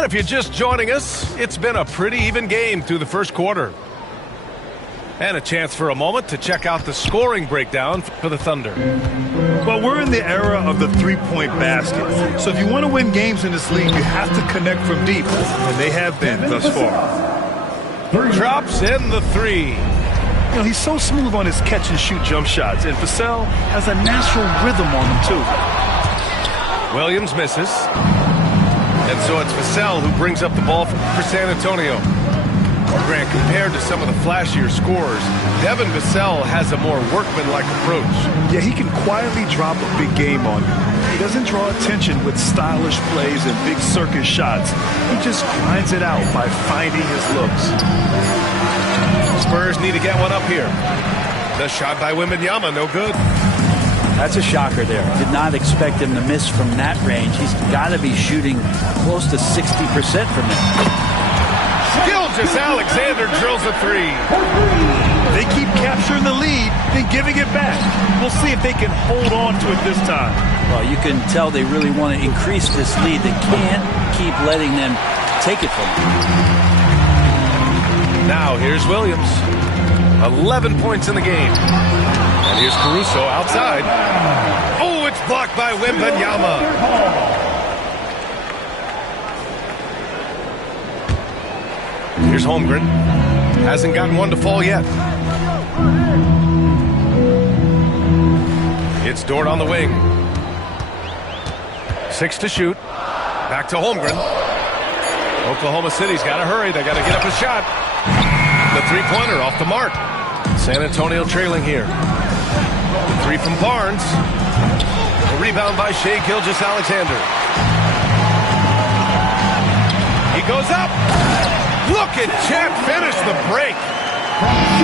And if you're just joining us, it's been a pretty even game through the first quarter. And a chance for a moment to check out the scoring breakdown for the Thunder. Well, we're in the era of the three-point basket. So if you want to win games in this league, you have to connect from deep, and they have been thus far. Drops in the three. You know, he's so smooth on his catch-and-shoot jump shots, and Vassell has a natural rhythm on him, too. Williams misses. And so it's Vassell who brings up the ball for San Antonio. Grant, compared to some of the flashier scorers, Devin Vassell has a more workmanlike approach. Yeah, he can quietly drop a big game on you. He doesn't draw attention with stylish plays and big circus shots. He just grinds it out by finding his looks. Spurs need to get one up here. The shot by Wembanyama, no good. That's a shocker there. Did not expect him to miss from that range. He's got to be shooting close to 60% from it. Alexander drills a three. They keep capturing the lead, then giving it back. We'll see if they can hold on to it this time. Well, you can tell they really want to increase this lead. They can't keep letting them take it from them. Now here's Williams. 11 points in the game. And here's Caruso outside. Oh, it's blocked by Wembanyama. Here's Holmgren. Hasn't gotten one to fall yet. It's Dort on the wing. 6 to shoot. Back to Holmgren. Oklahoma City's got to hurry. They got to get up a shot. The three-pointer off the mark. San Antonio trailing here. The three from Barnes. A rebound by Shai Gilgeous-Alexander. He goes up. Look at Chet finish the break.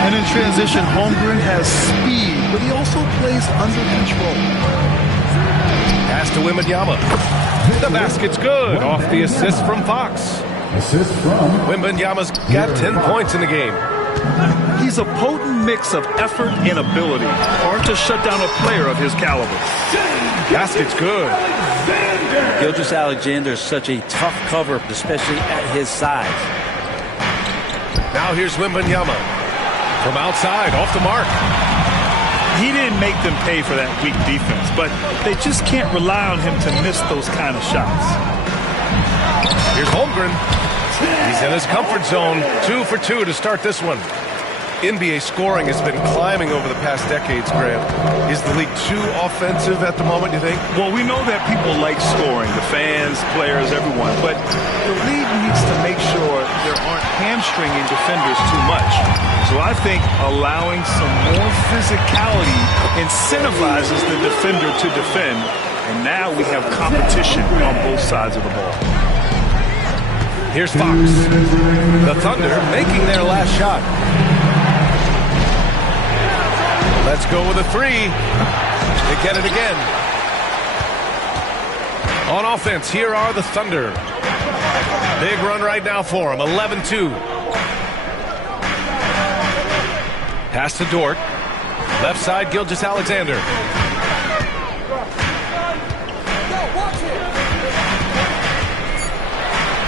And in transition, Holmgren has speed, but he also plays under control. Pass to Wembanyama. The basket's good off the assist from Fox. Wembanyama's got 10 points in the game. He's a potent mix of effort and ability. Hard to shut down a player of his caliber. Basket's good. Gilgeous-Alexander is such a tough cover, especially at his size. Now here's Wembanyama. From outside, off the mark. He didn't make them pay for that weak defense, but they just can't rely on him to miss those kind of shots. Here's Holmgren. He's in his comfort zone. 2 for 2 to start this one. NBA scoring has been climbing over the past decades, Grant. Is the league too offensive at the moment, you think? Well, we know that people like scoring, the fans, players, everyone, but the league needs to make sure there aren't hamstringing defenders too much. So I think allowing some more physicality incentivizes the defender to defend, and now we have competition on both sides of the ball. Here's Fox. The Thunder making their last shot. Let's go with a three. They get it again. On offense, here are the Thunder. Big run right now for them, 11-2. Pass to Dort. Left side, Gilgeous-Alexander.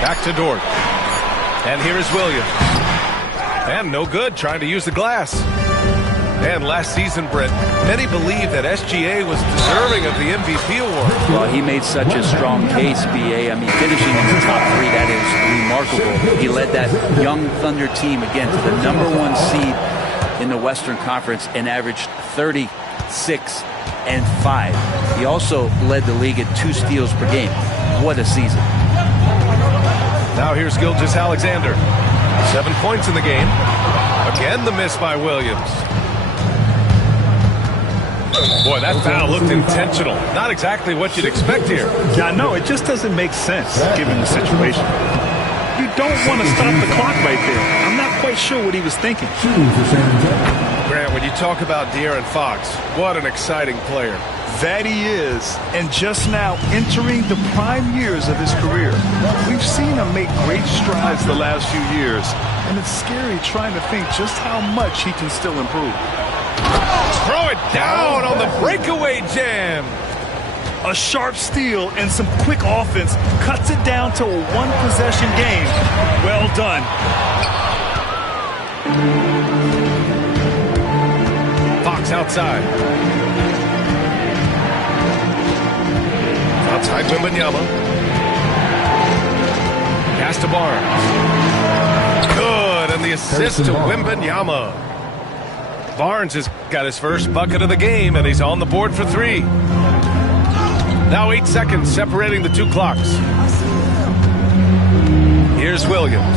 Back to Dort. And here is Williams. And no good, trying to use the glass. And last season, Brett, many believe that SGA was deserving of the MVP award. Well, he made such a strong case, B.A. I mean, finishing in the top 3, that is remarkable. He led that young Thunder team, again, to the #1 seed in the Western Conference and averaged 36 and 5. He also led the league at 2 steals per game. What a season. Now here's Gilgeous-Alexander. 7 points in the game. Again, the miss by Williams. Boy, that foul looked intentional. Not exactly what you'd expect here. Yeah, no, it just doesn't make sense given the situation. You don't want to stop the clock right there. I'm not quite sure what he was thinking. Grant, when you talk about De'Aaron Fox, what an exciting player. That he is, and just now entering the prime years of his career. We've seen him make great strides the last few years, and it's scary trying to think just how much he can still improve. Throw it down on the breakaway jam. A sharp steal and some quick offense cuts it down to a one-possession game. Well done. Fox outside. Outside Wembanyama. Pass to Barnes. Good, and the assist to Wembanyama. Barnes has got his first bucket of the game, and he's on the board for 3. Now 8 seconds separating the 2 clocks. Here's Williams.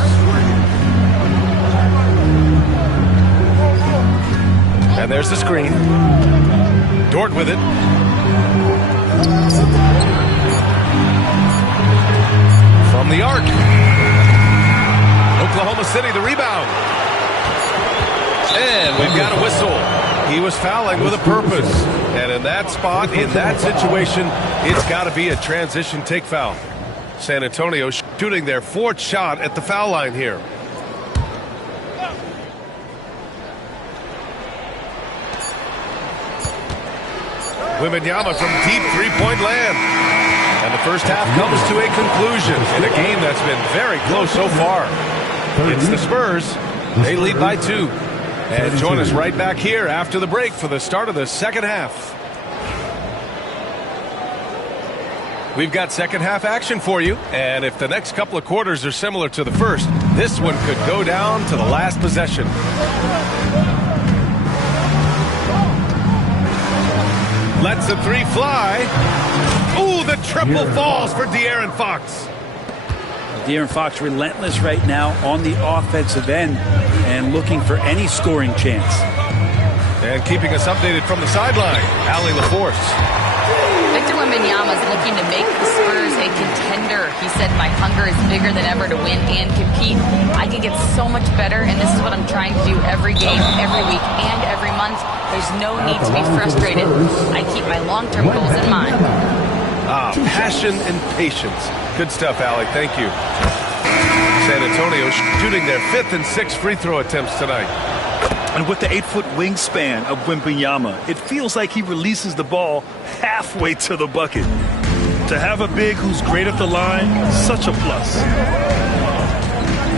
And there's the screen. Dort with it. From the arc. Oklahoma City, the rebound. And we've got a whistle. He was fouling with a purpose. And in that spot, in that situation, it's got to be a transition take foul. San Antonio shooting their 4th shot at the foul line here. Wembanyama from deep three-point land. And the first half comes to a conclusion in a game that's been very close so far. It's the Spurs. They lead by 2. And join us right back here after the break for the start of the second half. We've got second half action for you. And if the next couple of quarters are similar to the first, this one could go down to the last possession. Lets the 3 fly. Ooh, the triple falls for De'Aaron Fox. De'Aaron Fox relentless right now on the offensive end and looking for any scoring chance. And keeping us updated from the sideline, Allie LaForce. Victor Wembanyama is looking to make the Spurs a contender. He said, my hunger is bigger than ever to win and compete. I can get so much better, and this is what I'm trying to do every game, every week, and every month. There's no need to be frustrated. I keep my long-term goals in mind. Passion and patience. Good stuff, Allie. Thank you. San Antonio shooting their 5th and 6th free throw attempts tonight. And with the 8-foot wingspan of Wembanyama, it feels like he releases the ball halfway to the bucket. To have a big who's great at the line, such a plus.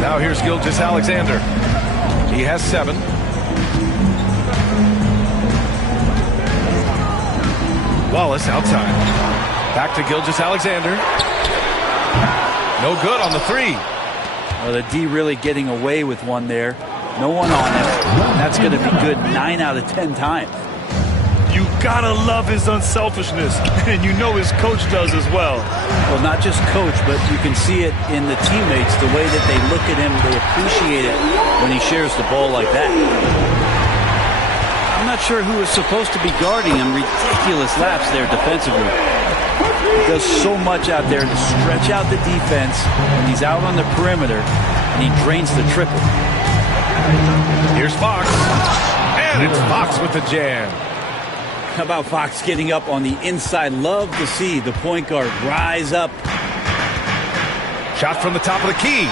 Now here's Gilgeous-Alexander. He has 7. Wallace outside. Back to Gilgeous-Alexander. No good on the 3. Well, the D really getting away with one there. No one on him. That's going to be good 9 out of 10 times. You gotta love his unselfishness, and you know his coach does as well. Well, not just coach, but you can see it in the teammates, the way that they look at him, they appreciate it when he shares the ball like that. I'm not sure who is supposed to be guarding him. Ridiculous laps there defensively. He does so much out there to stretch out the defense when he's out on the perimeter, and he drains the triple. Here's Fox. And it's Fox with the jam. How about Fox getting up on the inside? Love to see the point guard rise up. Shot from the top of the key.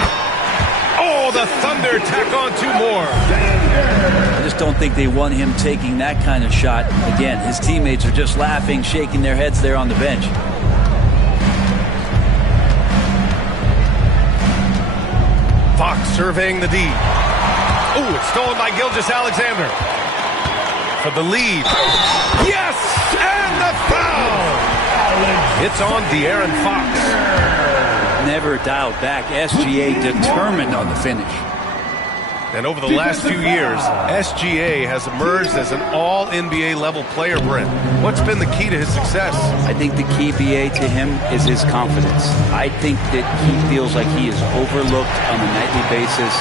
Oh, the Thunder tack on 2 more. I just don't think they want him taking that kind of shot. Again, his teammates are just laughing, shaking their heads there on the bench. Fox surveying the D. Oh, it's stolen by Gilgeous-Alexander. For the lead. Yes! And the foul! It's on De'Aaron Fox. Never dialed back. SGA determined on the finish. And over the last few years, SGA has emerged as an all-NBA level player, Brent. What's been the key to his success? I think the key, BA, to him is his confidence. I think that he feels like he is overlooked on a nightly basis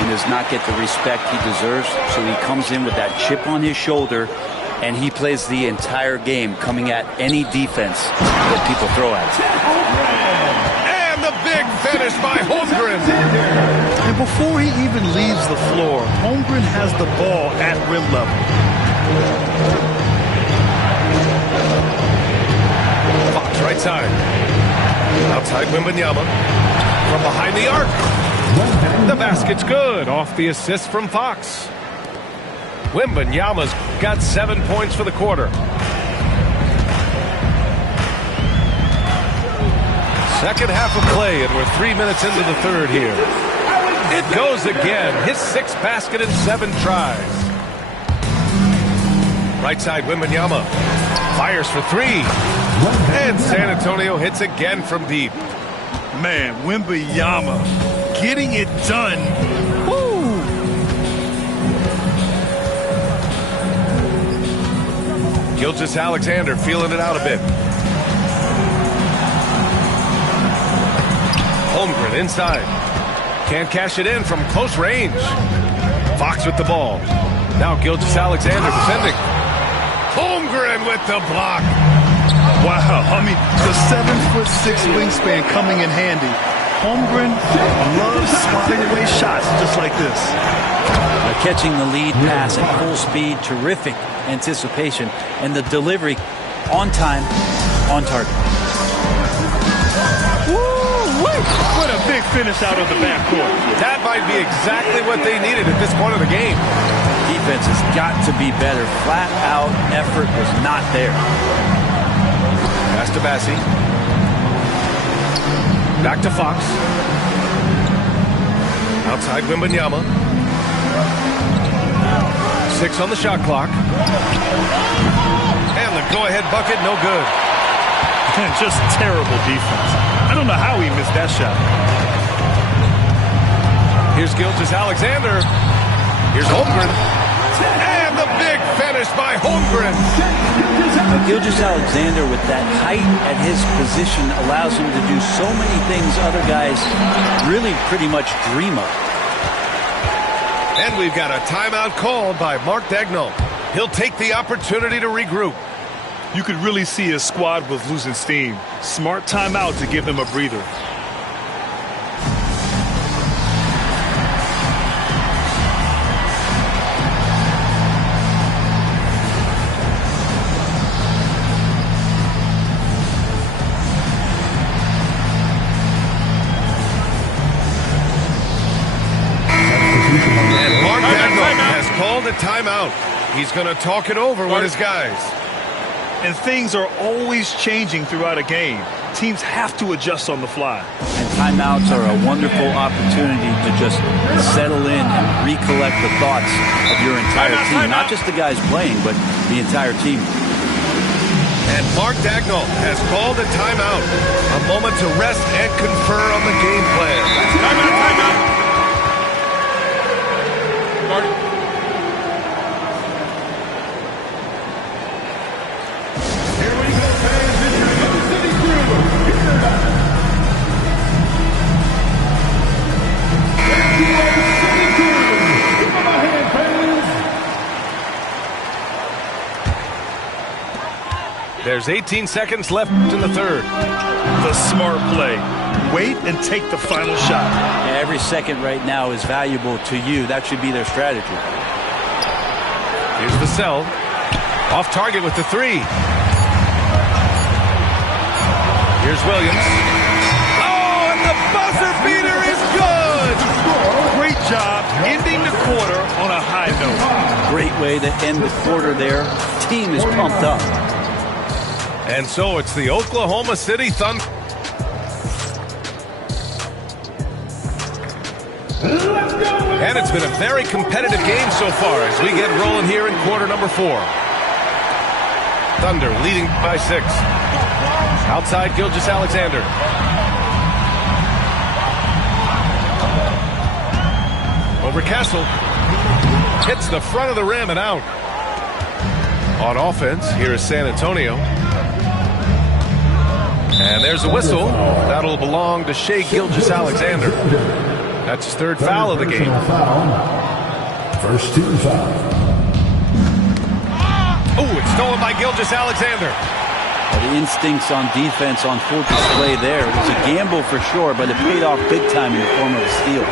and does not get the respect he deserves. So he comes in with that chip on his shoulder, and he plays the entire game coming at any defense that people throw at him. And the big finish by Holmgren. And before he even leaves the floor, Holmgren has the ball at rim level. Fox right side. Outside Wembanyama. From behind the arc. The basket's good off the assist from Fox. Wembanyama's got 7 points for the quarter. Second half of play, and we're 3 minutes into the third here. It goes again. His 6th basket in 7 tries. Right side, Wembanyama fires for 3. And San Antonio hits again from deep. Man, Wembanyama getting it done. Woo! Gilgeous-Alexander feeling it out a bit. Holmgren inside. Can't cash it in from close range. Fox with the ball. Now Gilgeous-Alexander defending. Holmgren with the block. Wow, I mean, the 7'6" wingspan coming in handy. Holmgren loves swatting away shots just like this. Catching the lead pass at full speed, terrific anticipation, and the delivery on time, on target. What a big finish out of the backcourt. That might be exactly what they needed at this point of the game. Defense has got to be better. Flat out effort was not there. Pass to Bassi. Back to Fox. Outside Wembanyama. 6 on the shot clock. And the go-ahead bucket, no good. Just terrible defense. I don't know how he missed that shot. Here's Gilgeous-Alexander. Here's Holmgren. And the big finish by Holmgren. Gilgeous-Alexander, with that height at his position, allows him to do so many things other guys really pretty much dream of. And we've got a timeout called by Mark Daigneault. He'll take the opportunity to regroup. You could really see his squad was losing steam. Smart timeout to give them a breather. And Mark Daigneault has called a timeout. He's going to talk it over with his guys. And things are always changing throughout a game. Teams have to adjust on the fly. And timeouts are a wonderful opportunity to just settle in and recollect the thoughts of your entire team. Not just the guys playing, but the entire team. And Mark Daigneault has called a timeout. A moment to rest and confer on the game plan. Timeout. There's 18 seconds left in the third. The smart play. Wait and take the final shot. Yeah, every second right now is valuable to you. That should be their strategy. Here's Vassell. Off target with the 3. Here's Williams. Oh, and the buzzer beater is good! Great job ending the quarter on a high note. Great way to end the quarter there. Team is pumped up. And so it's the Oklahoma City Thunder. And it's been a very competitive game so far as we get rolling here in quarter number 4. Thunder leading by 6. Outside Gilgeous-Alexander. Over Castle. Hits the front of the rim and out. On offense, here is San Antonio. And there's a whistle. That'll belong to Shai Gilgeous-Alexander. That's his 3rd foul of the game. First team foul. Oh, it's stolen by Gilgeous-Alexander. The instincts on defense on full display there. It was a gamble for sure, but it paid off big time in the form of a steal.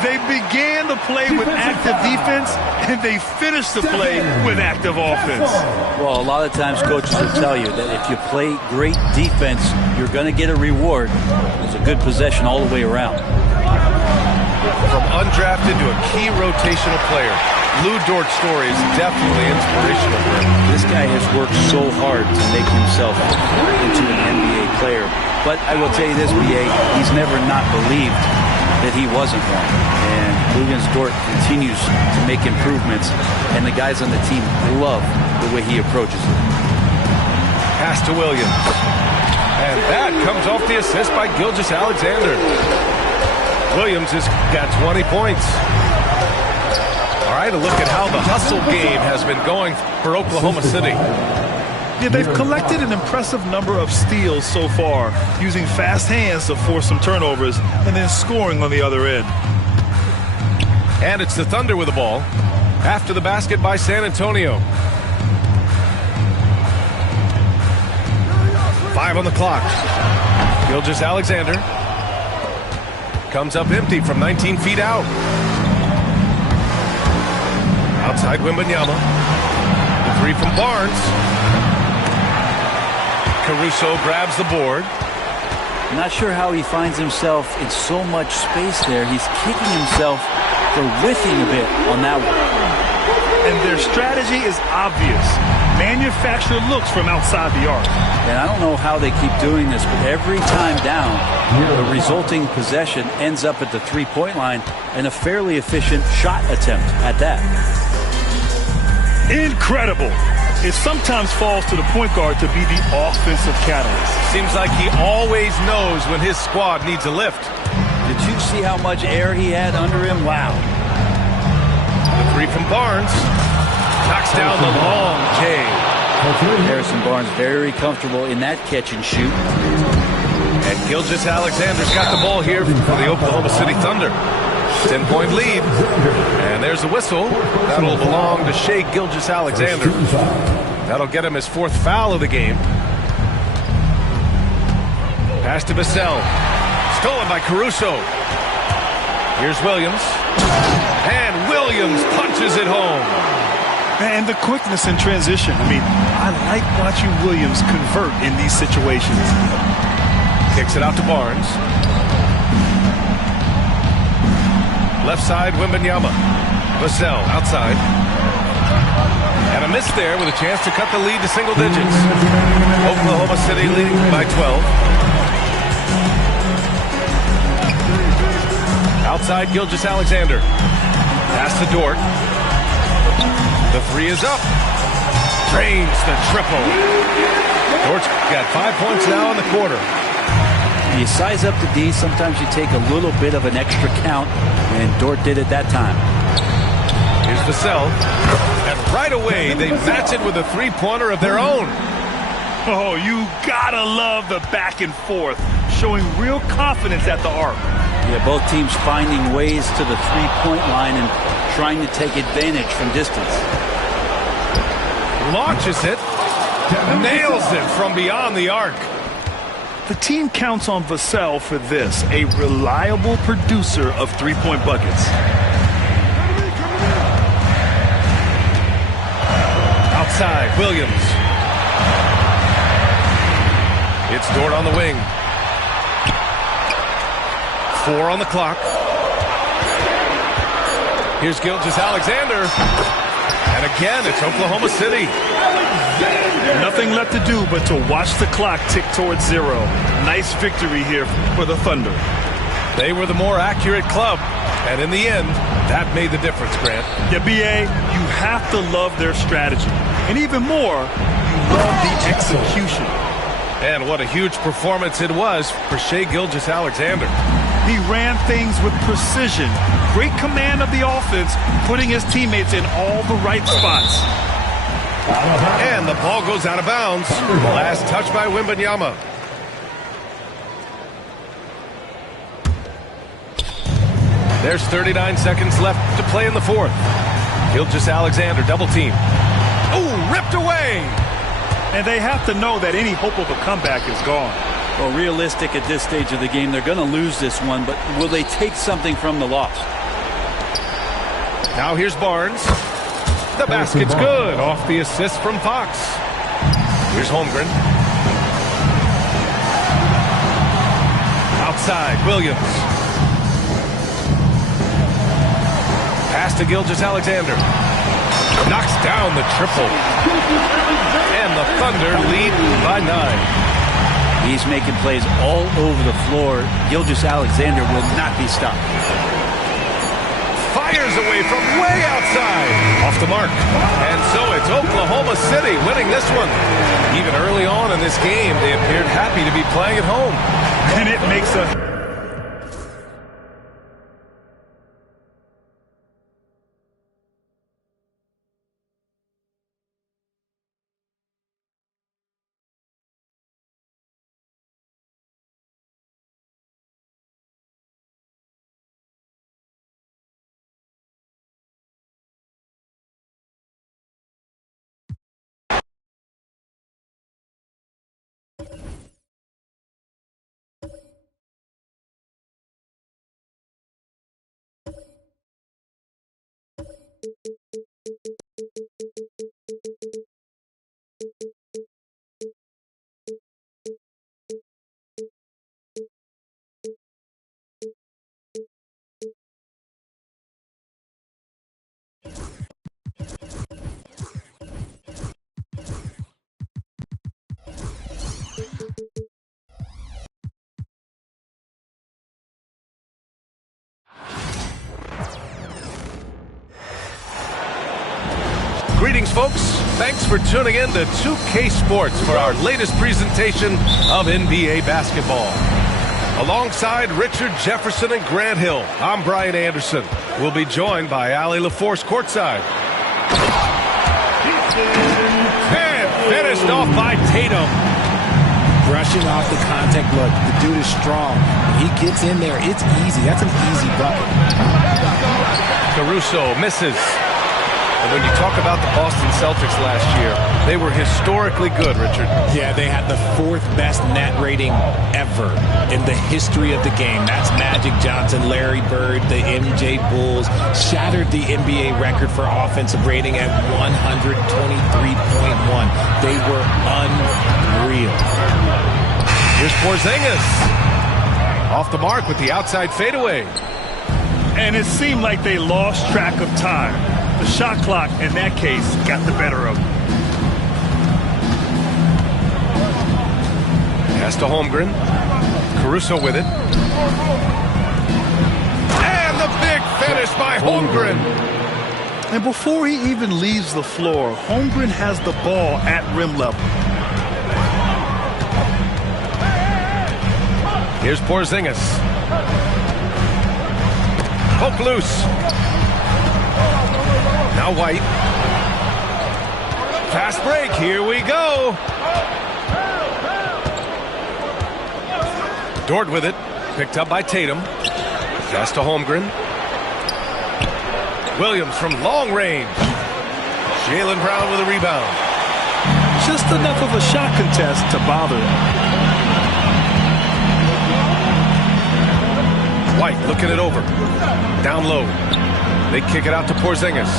They began the play with active defense, and they finished the play with active offense. Well, a lot of times coaches will tell you that if you play great defense, you're going to get a reward. It's a good possession all the way around. From undrafted to a key rotational player, Lou Dort's story is definitely inspirational for him. This guy has worked so hard to make himself into an NBA player. But I will tell you this, B.A., he's never not believed that he wasn't one. And Williams-Dort continues to make improvements, and the guys on the team love the way he approaches it. Pass to Williams. And that comes off the assist by Gilgeous-Alexander. Williams has got 20 points. All right, a look at how the hustle game has been going for Oklahoma City. Yeah, they've collected an impressive number of steals so far, using fast hands to force some turnovers and then scoring on the other end. And it's the Thunder with the ball after the basket by San Antonio. 5 on the clock. Gilgeous-Alexander comes up empty from 19 feet out. Outside Wembanyama. The three from Barnes. Caruso grabs the board. Not sure how he finds himself in so much space there. He's kicking himself for whiffing a bit on that one. And their strategy is obvious. Manufacture looks from outside the arc. And I don't know how they keep doing this, but every time down, the resulting possession ends up at the three-point line and a fairly efficient shot attempt at that. Incredible. It sometimes falls to the point guard to be the offensive catalyst. Seems like he always knows when his squad needs a lift. Did you see how much air he had under him? Wow. The three from Barnes. Knocks down the long K. Harrison Barnes very comfortable in that catch and shoot. And Gilgeous-Alexander's got the ball here for the Oklahoma City Thunder. 10-point lead. And there's the whistle. That'll belong to Shai Gilgeous-Alexander. That'll get him his 4th foul of the game. Pass to Vassell. Stolen by Caruso. Here's Williams. And Williams punches it home. And the quickness in transition. I mean, I like watching Williams convert in these situations. Kicks it out to Barnes. Left side, Wembanyama. Vassell outside. And a miss there with a chance to cut the lead to single digits. Oklahoma City leading by 12. Outside, Gilgeous-Alexander. Pass to Dort. The three is up. Drains the triple. Dort's got 5 points now in the quarter. You size up the D, sometimes you take a little bit of an extra count, and Dort did it that time. Here's Vassell. And right away, they match it with a three-pointer of their own. Oh, you gotta love the back and forth, showing real confidence at the arc. Yeah, both teams finding ways to the three-point line and trying to take advantage from distance. Launches it. Nails it from beyond the arc. The team counts on Vassell for this, a reliable producer of three-point buckets. Outside, Williams. It's Dort on the wing. 4 on the clock. Here's Gilgeous-Alexander. And again, it's Oklahoma City. Nothing left to do but to watch the clock tick towards 0. Nice victory here for the Thunder. They were the more accurate club. And in the end, that made the difference, Grant. Yeah, B.A., you have to love their strategy. And even more, you love the execution. And what a huge performance it was for Shai Gilgeous-Alexander. He ran things with precision. Great command of the offense, putting his teammates in all the right spots. And the ball goes out of bounds. Last touch by Wembanyama. There's 39 seconds left to play in the 4th. Gilgeous-Alexander double team. Oh, ripped away. And they have to know that any hope of a comeback is gone. Well, realistic at this stage of the game, they're going to lose this one, but will they take something from the loss? Now here's Barnes. The basket's good off the assist from Fox. Here's Holmgren. Outside, Williams. Pass to Gilgeous-Alexander. Knocks down the triple. And the Thunder lead by 9. He's making plays all over the floor. Gilgeous-Alexander will not be stopped. Fires away from way outside. Off the mark. And so it's Oklahoma City winning this one. Even early on in this game, they appeared happy to be playing at home. And it makes a... Greetings, folks. Thanks for tuning in to 2K Sports for our latest presentation of NBA basketball. Alongside Richard Jefferson and Grant Hill, I'm Brian Anderson. We'll be joined by Allie LaForce courtside. And finished off by Tatum. Brushing off the contact. Look, the dude is strong. When he gets in there, it's easy. That's an easy bucket. Caruso misses. And when you talk about the Boston Celtics last year, they were historically good, Richard. Yeah, they had the 4th best net rating ever in the history of the game. That's Magic Johnson, Larry Bird, the MJ Bulls. Shattered the NBA record for offensive rating at 123.1. They were unreal. Here's Porzingis. Off the mark with the outside fadeaway. And it seemed like they lost track of time. The shot clock, in that case, got the better of them. Pass to Holmgren. Caruso with it. And the big finish by Holmgren. And before he even leaves the floor, Holmgren has the ball at rim level. Here's Porzingis. Poke loose. Now White. Fast break. Here we go. Dort with it. Picked up by Tatum. Pass to Holmgren. Williams from long range. Jaylen Brown with a rebound. Just enough of a shot contest to bother him. White looking it over. Down low. They kick it out to Porzingis.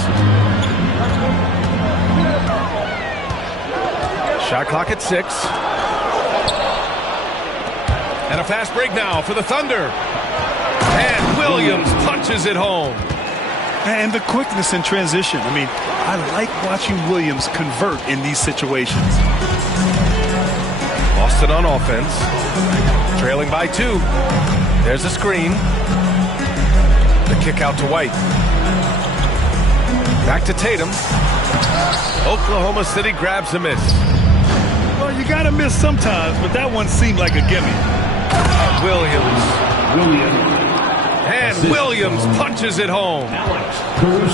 Shot clock at 6. And a fast break now for the Thunder. And Williams punches it home. And the quickness in transition. I mean, I like watching Williams convert in these situations. Boston on offense. Trailing by 2. There's a screen. The kick out to White. Back to Tatum. Oklahoma City grabs a miss. Well, you got to miss sometimes, but that one seemed like a gimme. Williams. And Williams punches it home.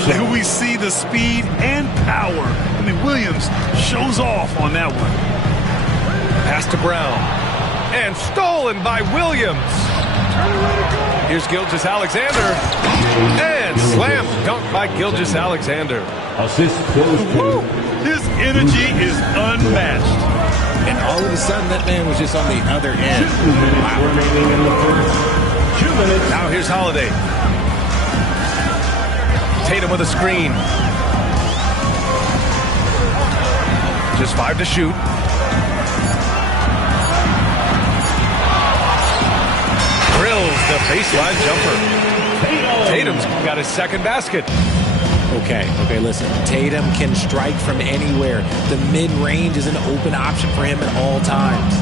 There we see the speed and power. I mean, Williams shows off on that one. Pass to Brown. And stolen by Williams. Here's Gilgeous-Alexander. And slam dunk by Gilgeous-Alexander. Woo! His energy is unmatched. And all of a sudden, that man was just on the other end. Wow. Now here's Holiday. Tatum with a screen. Just 5 to shoot. Drills the baseline jumper. Tatum's got his second basket. Okay, listen. Tatum can strike from anywhere. The mid-range is an open option for him at all times.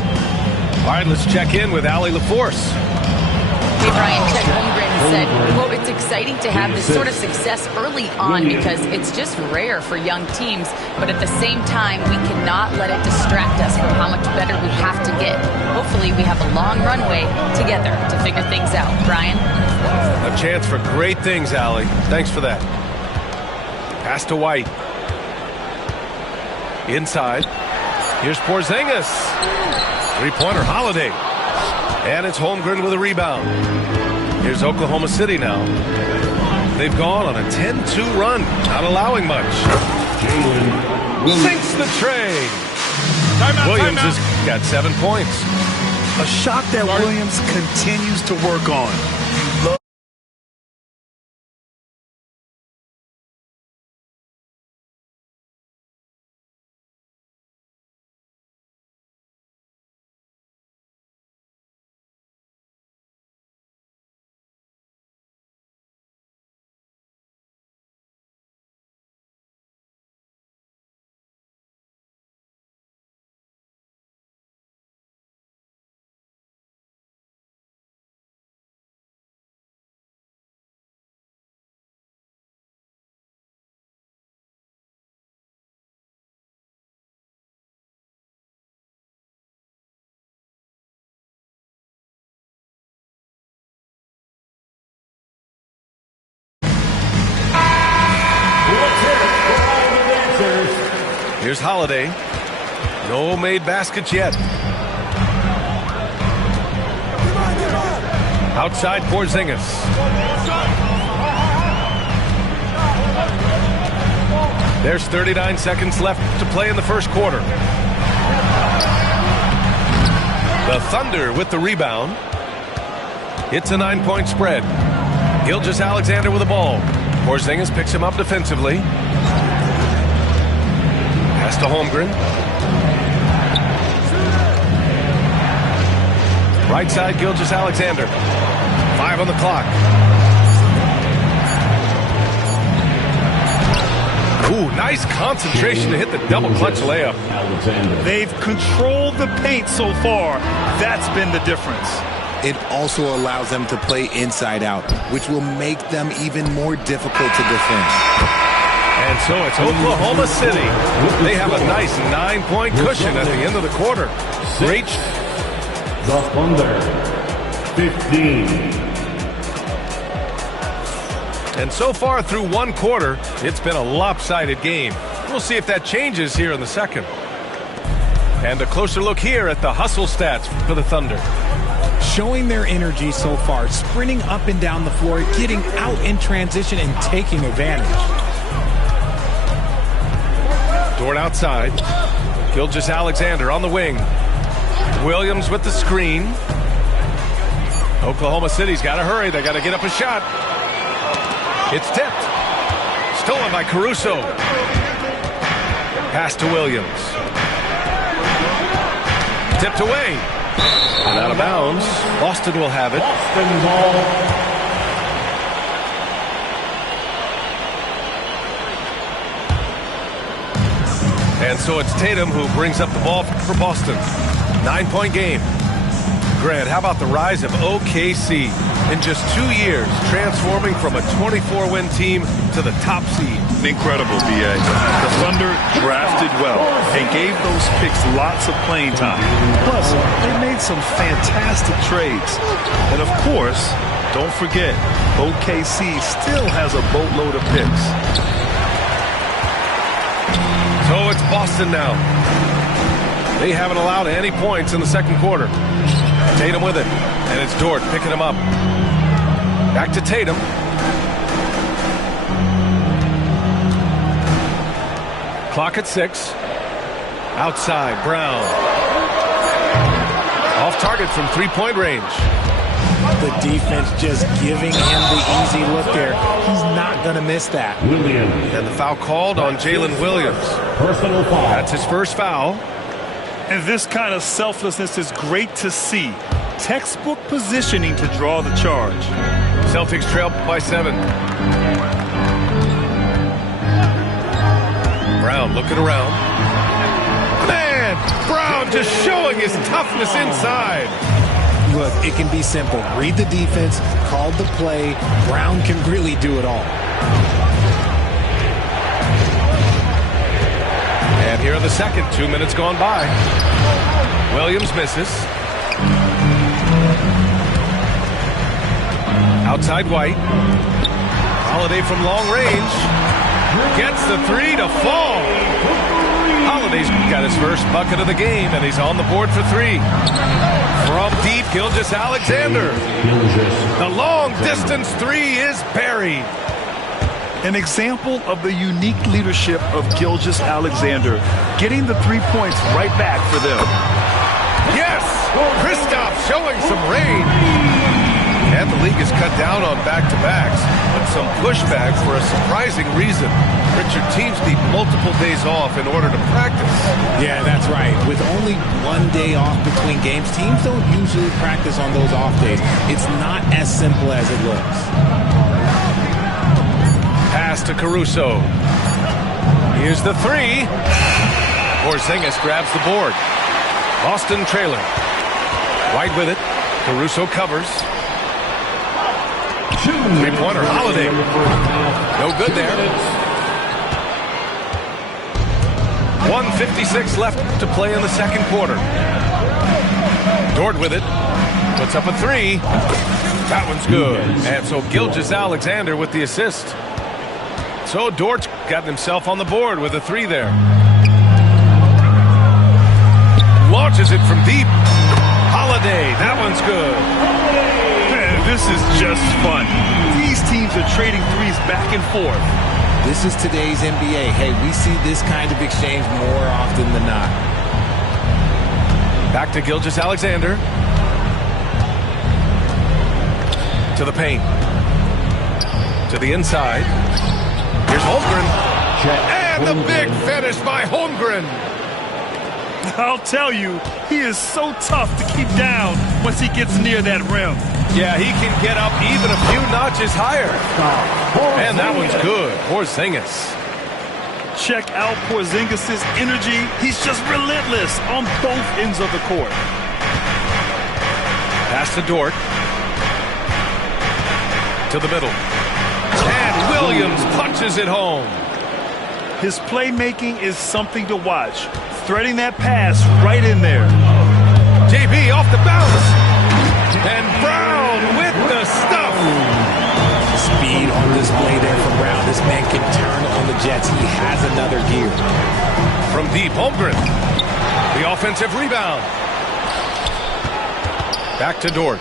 All right, let's check in with Allie LaForce. Hey, Brian, Chet Holmgren said, quote, it's exciting to have this sort of success early on because it's just rare for young teams. But at the same time, we cannot let it distract us from how much better we have to get. Hopefully, we have a long runway together to figure things out. Brian? A chance for great things, Allie. Thanks for that. Pass to White. Inside. Here's Porzingis. Three-pointer, Holiday. And it's Holmgren with a rebound. Here's Oklahoma City now. They've gone on a 10-2 run, not allowing much. Sinks the tray. Williams has got 7 points. A shot that Williams continues to work on. Here's Holiday. No made baskets yet. Outside Porzingis. There's 39 seconds left to play in the first quarter. The Thunder with the rebound. It's a 9-point spread. Gilgeous-Alexander with the ball. Porzingis picks him up defensively. Pass to Holmgren. Right side, Gilgeous-Alexander. 5 on the clock. Ooh, nice concentration to hit the double clutch layup. They've controlled the paint so far. That's been the difference. It also allows them to play inside out, which will make them even more difficult to defend. And so it's Oklahoma City. They have a nice 9-point cushion at the end of the quarter. Great. The Thunder, 15. And so far through one quarter, it's been a lopsided game. We'll see if that changes here in the second. And a closer look here at the hustle stats for the Thunder. Showing their energy so far, sprinting up and down the floor, getting out in transition and taking advantage. Dort outside. Gilgeous-Alexander on the wing. Williams with the screen. Oklahoma City's got to hurry. They got to get up a shot. It's tipped. Stolen by Caruso. Pass to Williams. Tipped away. And out of bounds. Boston will have it. Boston ball. And so it's Tatum who brings up the ball for Boston. 9-point game. Grant, how about the rise of OKC in just 2 years, transforming from a 24-win team to the top seed? Incredible, B.A. The Thunder drafted well and gave those picks lots of playing time. Plus, they made some fantastic trades. And of course, don't forget, OKC still has a boatload of picks. So it's Boston now. They haven't allowed any points in the second quarter. Tatum with it. And it's Dort picking him up. Back to Tatum. Clock at 6. Outside, Brown. Off target from three-point range. The defense just giving him the easy look there. He's not going to miss that. Williams. And the foul called on Jalen Williams. Personal foul. That's his first foul. And this kind of selflessness is great to see. Textbook positioning to draw the charge. Celtics trail by 7. Brown looking around. Man, Brown Brown just showing his toughness inside. Look, it can be simple. Read the defense, call the play. Brown can really do it all. And here in the second, 2 minutes gone by. Williams misses. Outside White. Holiday from long range. Gets the three to fall. Holiday's got his first bucket of the game, and he's on the board for three. From deep, Gilgeous-Alexander. The long-distance three is buried. An example of the unique leadership of Gilgeous-Alexander, getting the 3 points right back for them. Yes! Kristoff showing some range. And the league has cut down on back-to-backs, but some pushback for a surprising reason. Richard, teams need multiple days off in order to practice. Yeah, that's right. With only 1 day off between games, teams don't usually practice on those off days. It's not as simple as it looks. Pass to Caruso. Here's the three. Porzingis grabs the board. Boston trailing. White with it. Caruso covers. Three-pointer, Holiday. No good there. 1:56 left to play in the second quarter. Dort with it. Puts up a three. That one's good. And so Gilgeous-Alexander with the assist. So Dort's got himself on the board with a three there. Launches it from deep. Holiday. That one's good. Man, this is just fun. These teams are trading threes back and forth. This is today's NBA. Hey, we see this kind of exchange more often than not. Back to Gilgeous-Alexander. To the paint. To the inside. Here's Holmgren. And the big finish by Holmgren. I'll tell you, he is so tough to keep down once he gets near that rim. Yeah, he can get up even a few notches higher. And that one's good. Porzingis. Check out Porzingis' energy. He's just relentless on both ends of the court. Pass to Dort. To the middle. And Williams punches it home. His playmaking is something to watch. Threading that pass right in there. JB off the bounce. And Brown with the stuff. Speed on display there for Brown. This man can turn on the Jets. He has another gear. From deep, Holmgren. The offensive rebound. Back to Dort.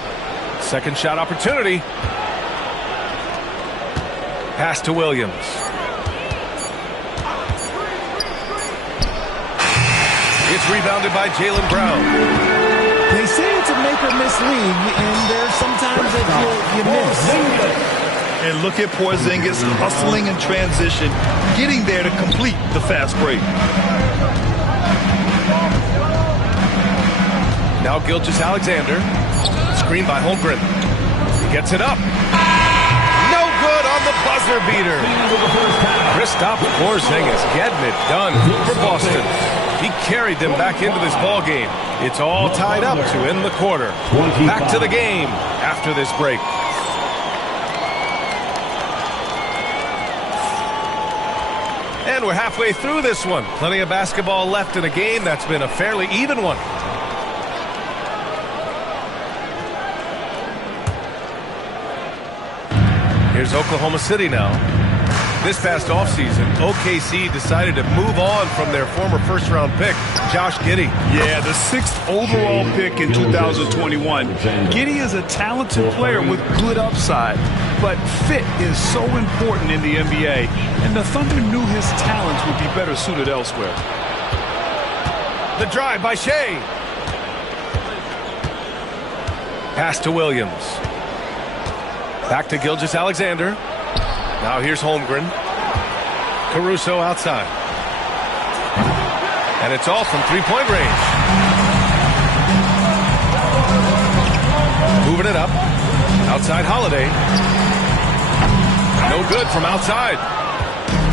Second shot opportunity. Pass to Williams. It's rebounded by Jaylen Brown. They say it's a make or miss league, and there's sometimes that you miss. And look at Porzingis hustling in transition, getting there to complete the fast break. Now Gilgeous-Alexander. Screen by Holmgren. He gets it up. No good on the buzzer beater. Kristoff Porzingis getting it done for Boston. He carried them back into this ball game. It's all tied up to end the quarter. Back to the game after this break. And we're halfway through this one. Plenty of basketball left in a game that's been a fairly even one. Here's Oklahoma City now. This past offseason, OKC decided to move on from their former first-round pick, Josh Giddey. Yeah, the 6th overall pick in 2021. Giddey is a talented player with good upside, but fit is so important in the NBA, and the Thunder knew his talents would be better suited elsewhere. The drive by Shea. Pass to Williams. Back to Gilgeous-Alexander. Now here's Holmgren. Caruso outside. And it's all from three-point range. Moving it up. Outside Holiday. No good from outside.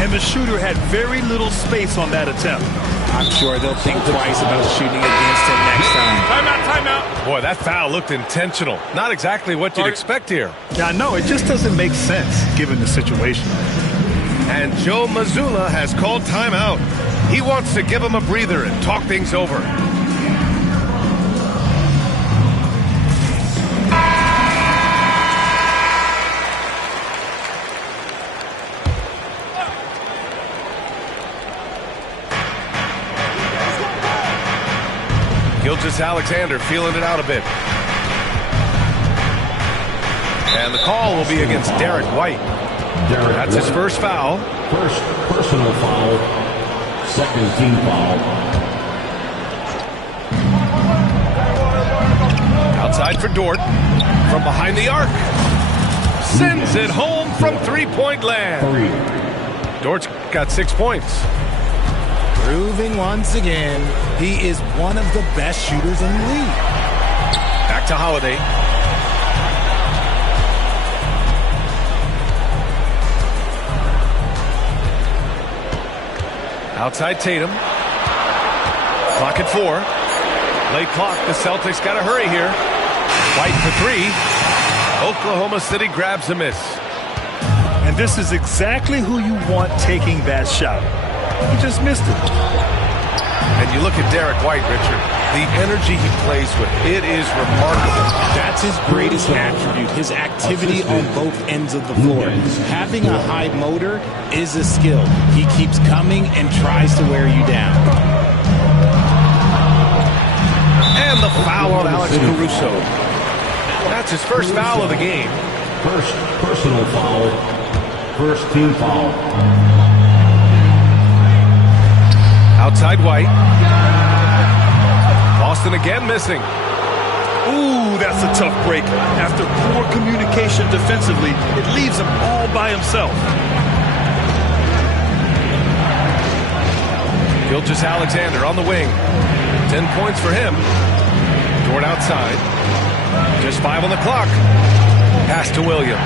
And the shooter had very little space on that attempt. I'm sure they'll think twice about shooting against him next time. Timeout. Boy, that foul looked intentional. Not exactly what you'd expect here. Yeah, I know. It just doesn't make sense given the situation. And Joe Mazzulla has called timeout. He wants to give him a breather and talk things over. Gilgeous-Alexander feeling it out a bit. And the call will be against Derek White. That's his first foul. First personal foul. Second team foul. Outside for Dort. From behind the arc. Sends it home from three-point land. Dort's got 6 points. Proving once again, he is one of the best shooters in the league. Back to Holiday. Outside Tatum. Clock at 4. Late clock. The Celtics got to hurry here. White for 3. Oklahoma City grabs a miss. And this is exactly who you want taking that shot. He just missed it. And you look at Derek White, Richard. The energy he plays with, it is remarkable. That's his greatest attribute, his activity on both ends of the floor. Having a high motor is a skill. He keeps coming and tries to wear you down. And the foul on Alex Caruso. That's his first foul of the game. First personal foul. First team foul. Outside White. Boston again missing. Ooh, that's a tough break. After poor communication defensively, it leaves him all by himself. Gilgeous-Alexander on the wing. 10 points for him. Dort outside. Just 5 on the clock. Pass to Williams.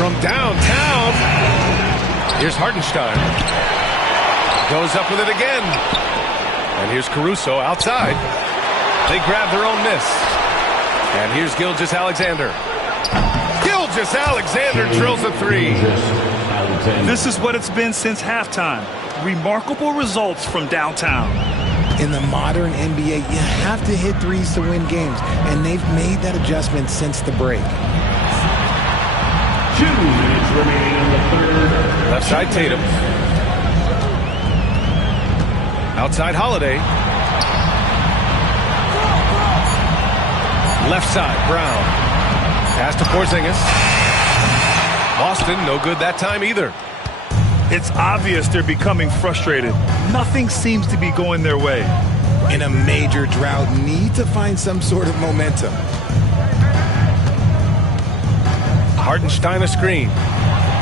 From downtown. Here's Hartenstein. Goes up with it again. And here's Caruso outside. They grab their own miss. And here's Gilgeous-Alexander. Gilgeous-Alexander drills a 3. This is what it's been since halftime. Remarkable results from downtown. In the modern NBA, you have to hit threes to win games, and they've made that adjustment since the break. 2 minutes remaining in the third. Left side Tatum. Outside Holiday. Left side Brown. Pass to Porzingis. Boston no good that time either. It's obvious they're becoming frustrated. Nothing seems to be going their way. In a major drought, need to find some sort of momentum. Hartenstein a screen.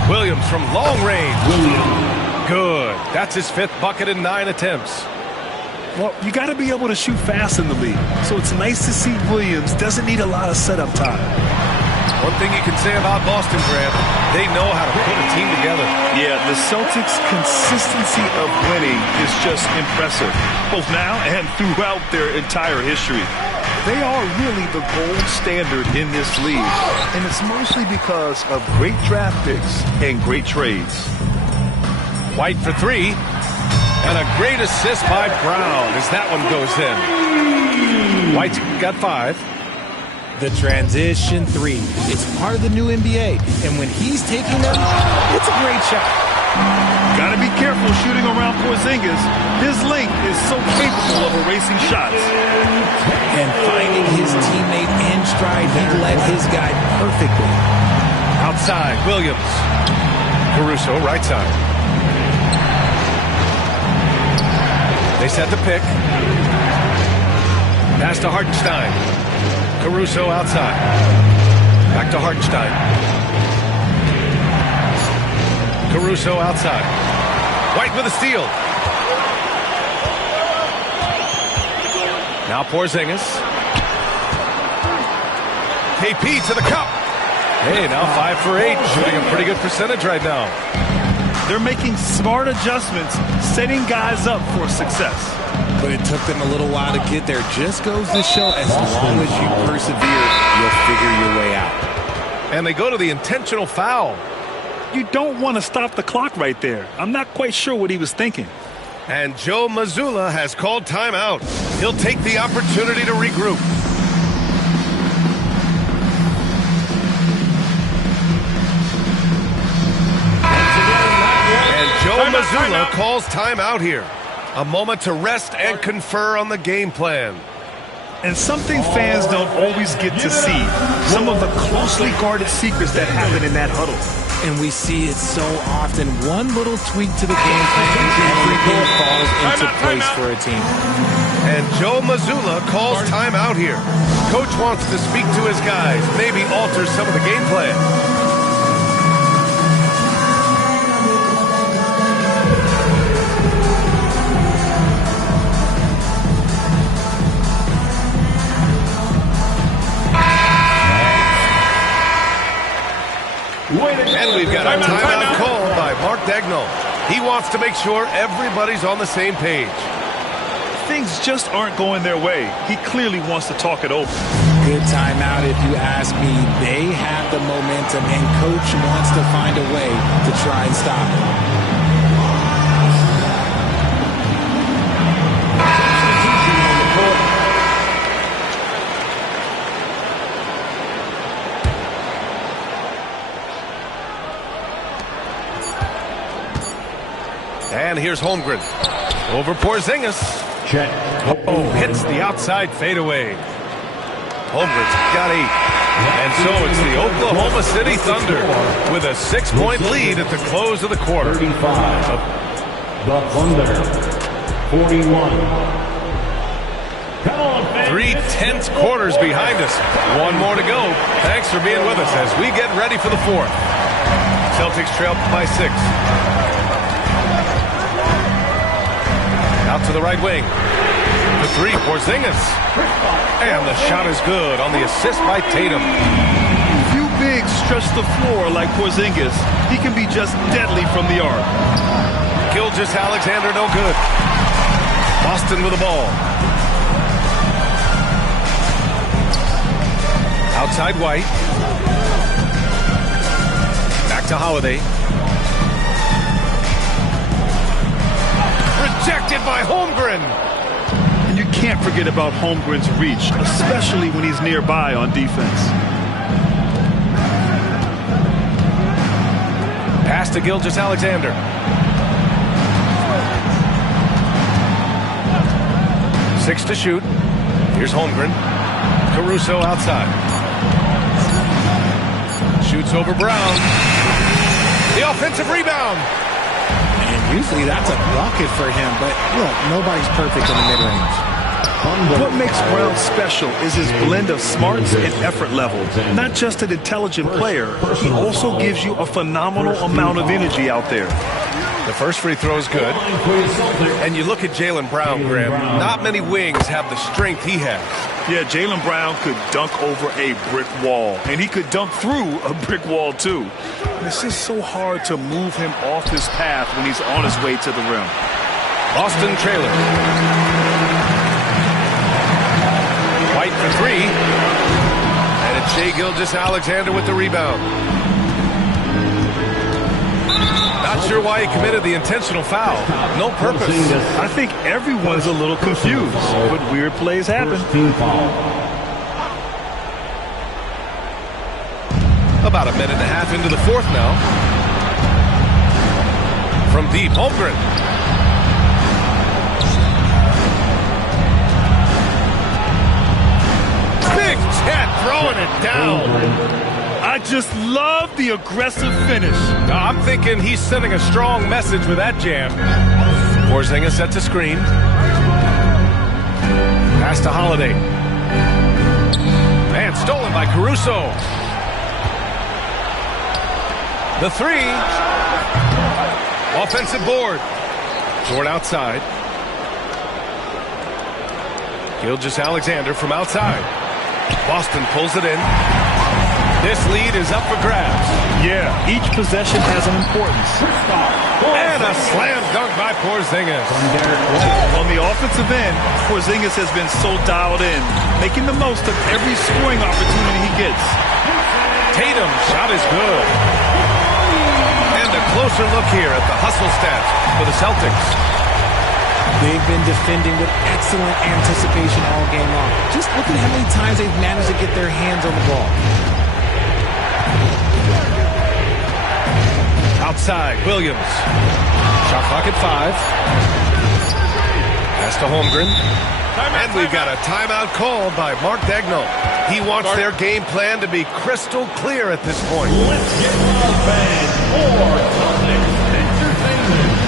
Williams from long range. Good. That's his 5th bucket in 9 attempts. Well, you got to be able to shoot fast in the league. So it's nice to see Williams doesn't need a lot of setup time. One thing you can say about Boston, Grant, they know how to put a team together. Yeah, the Celtics' consistency of winning is just impressive, both now and throughout their entire history. They are really the gold standard in this league, and it's mostly because of great draft picks and great trades. White for 3, and a great assist by Brown as that one goes in. White's got 5. The transition 3. It's part of the new NBA, and when he's taking them, it's a great shot. Got to be careful shooting around Porzingis. His length is so capable of erasing shots. And finding his teammate in stride, he led his guy perfectly. Outside, Williams. Caruso, right side. They set the pick. Pass to Hartenstein. Caruso outside. Back to Hartenstein. Caruso outside. White with a steal. Now Porzingis. KP to the cup. Hey, now 5 for 8. Shooting a pretty good percentage right now. They're making smart adjustments, setting guys up for success. But it took them a little while to get there. Just goes to show, as long as you persevere, you'll figure your way out. And they go to the intentional foul. You don't want to stop the clock right there. I'm not quite sure what he was thinking. And Joe Mazzulla has called timeout. He'll take the opportunity to regroup. And Joe Mazzulla calls timeout here. A moment to rest and confer on the game plan. And something fans don't always get to see. Some of the closely guarded secrets that happen in that huddle. And we see it so often. One little tweak to the game plan and everything falls into place for a team. And Joe Mazzulla calls timeout here. Coach wants to speak to his guys, maybe alter some of the game plan. And we've got a timeout called by Mark Dagnall. He wants to make sure everybody's on the same page. Things just aren't going their way. He clearly wants to talk it over. Good timeout if you ask me. They have the momentum, and Coach wants to find a way to try and stop it. And here's Holmgren. Over Porzingis. Check. Oh, hits the outside fadeaway. Holmgren's got 8. And so it's the Oklahoma City Thunder with a 6-point lead at the close of the quarter. 35. The Thunder. 41. Come on, man. 3 tense quarters behind us. One more to go. Thanks for being with us as we get ready for the 4th. Celtics trail by 6. Out to the right wing. The 3, Porzingis. And the shot is good on the assist by Tatum. Few bigs stretch the floor like Porzingis. He can be just deadly from the arc. Gilgeous-Alexander, no good. Boston with the ball. Outside White. Back to Holiday. Rejected by Holmgren. And you can't forget about Holmgren's reach, especially when he's nearby on defense. Pass to Gilgeous-Alexander. Six to shoot. Here's Holmgren. Caruso outside. Shoots over Brown. The offensive rebound. Usually that's a bucket for him, but look, nobody's perfect in the mid-range. What makes Brown special is his blend of smarts and effort level. Not just an intelligent player, he also gives you a phenomenal amount of energy out there. The first free throw is good. And you look at Jaylen Brown, Graham. Not many wings have the strength he has. Yeah, Jaylen Brown could dunk over a brick wall, and he could dunk through a brick wall too. And it's just so hard to move him off his path when he's on his way to the rim. Boston trailing. White for 3. And it's Shai Gilgeous-Alexander with the rebound. Not sure why he committed the intentional foul. No purpose. I think everyone's a little confused, but weird plays happen. About a minute and a half into the 4th now. From deep, Holmgren. Big Chet throwing it down. I just love the aggressive finish. I'm thinking he's sending a strong message with that jam. Porzingis sets a screen. Pass to Holiday. And stolen by Caruso. The 3. Offensive board. Toward outside. Gilgeous-Alexander from outside. Boston pulls it in. This lead is up for grabs. Yeah, each possession has an importance. And a slam dunk by Porzingis. On the offensive end, Porzingis has been so dialed in, making the most of every scoring opportunity he gets. Tatum's shot is good. And a closer look here at the hustle stats for the Celtics. They've been defending with excellent anticipation all game long. Just look at how many times they've managed to get their hands on the ball. Outside, Williams. Shot clock at 5. Pass to Holmgren. And we've got a timeout called by Mark Daigneault. He wants their game plan to be crystal clear at this point. Let's get loud, fans, for Celtics Entertainment.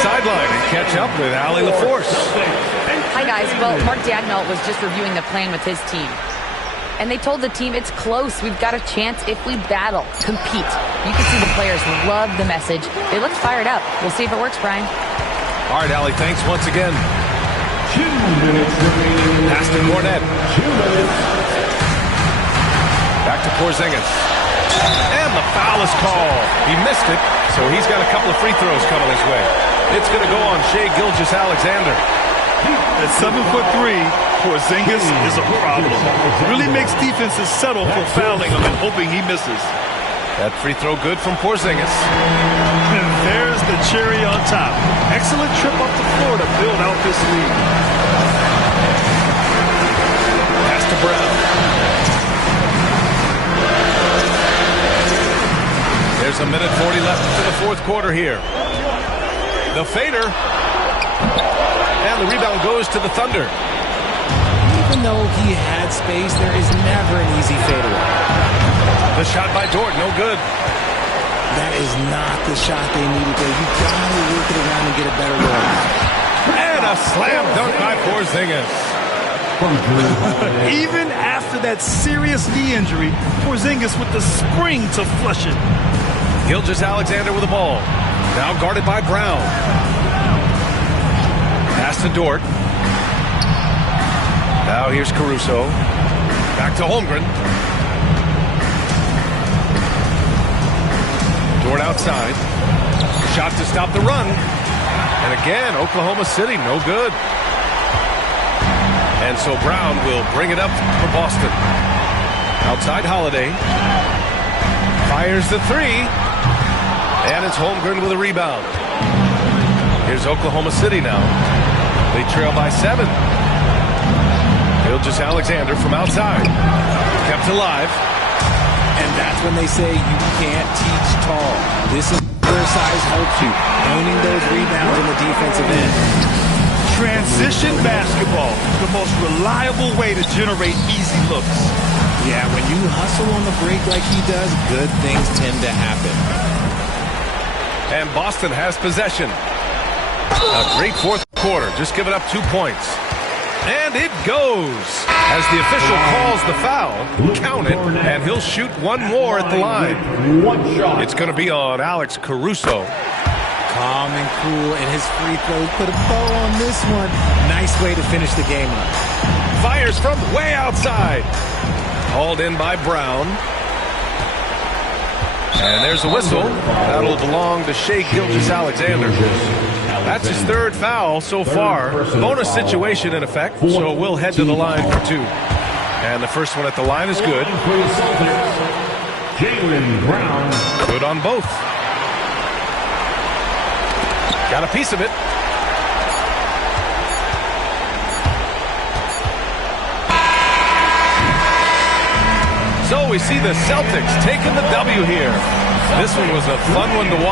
Sideline and catch up with Allie LaForce. Hi, guys. Well, Mark Daigneault was just reviewing the plan with his team. And they told the team it's close. We've got a chance if we battle, compete. You can see the players love the message. They look fired up. We'll see if it works, Brian. All right, Allie, thanks once again. 2 minutes remaining. Pass to Cornette. 2 minutes. Back to Porzingis. And the foul is called. He missed it, so he's got a couple of free throws coming his way. It's going to go on Shai Gilgeous-Alexander. At 7'3", Porzingis is a problem. Really makes defenses settle for fouling him and hoping he misses. That free throw good from Porzingis. And there's the cherry on top. Excellent trip up the floor to build out this lead. Pass to Brown. There's a minute 40 left to the fourth quarter here. The fader. And the rebound goes to the Thunder. Even though he had space, there is never an easy fadeaway. The shot by Dort, no good. That is not the shot they needed there. You gotta work it around and get a better look. And a slam dunk by Porzingis. Even after that serious knee injury, Porzingis with the spring to flush it. Gilgeous-Alexander with the ball. Now guarded by Brown. Pass to Dort. Now here's Caruso. Back to Holmgren. Dort outside. Shot to stop the run. And again, Oklahoma City, no good. And so Brown will bring it up for Boston. Outside Holiday. Fires the three. And it's Holmgren with a rebound. Here's Oklahoma City now. They trail by 7. Gilgeous-Alexander from outside. Kept alive. And that's when they say you can't teach tall. This is where size helps you. Owning those rebounds in the defensive end. Transition basketball, the most reliable way to generate easy looks. Yeah, when you hustle on the break like he does, good things tend to happen. And Boston has possession. A great fourth quarter, just giving up 2 points. And it goes as the official calls the foul. Count it, and he'll shoot one more at the line. It's going to be on Alex Caruso. Calm and cool, and his free throws put a bow on this one. Nice way to finish the game up. Fires from way outside. Hauled in by Brown. And there's a whistle. That'll belong to Shai Gilgeous-Alexander. That's his 3rd foul so far. Bonus situation in effect, so we'll head to the line for 2. And the first one at the line is good. Jaylen Brown. Good on both. Got a piece of it. So we see the Celtics taking the W here. This one was a fun one to watch.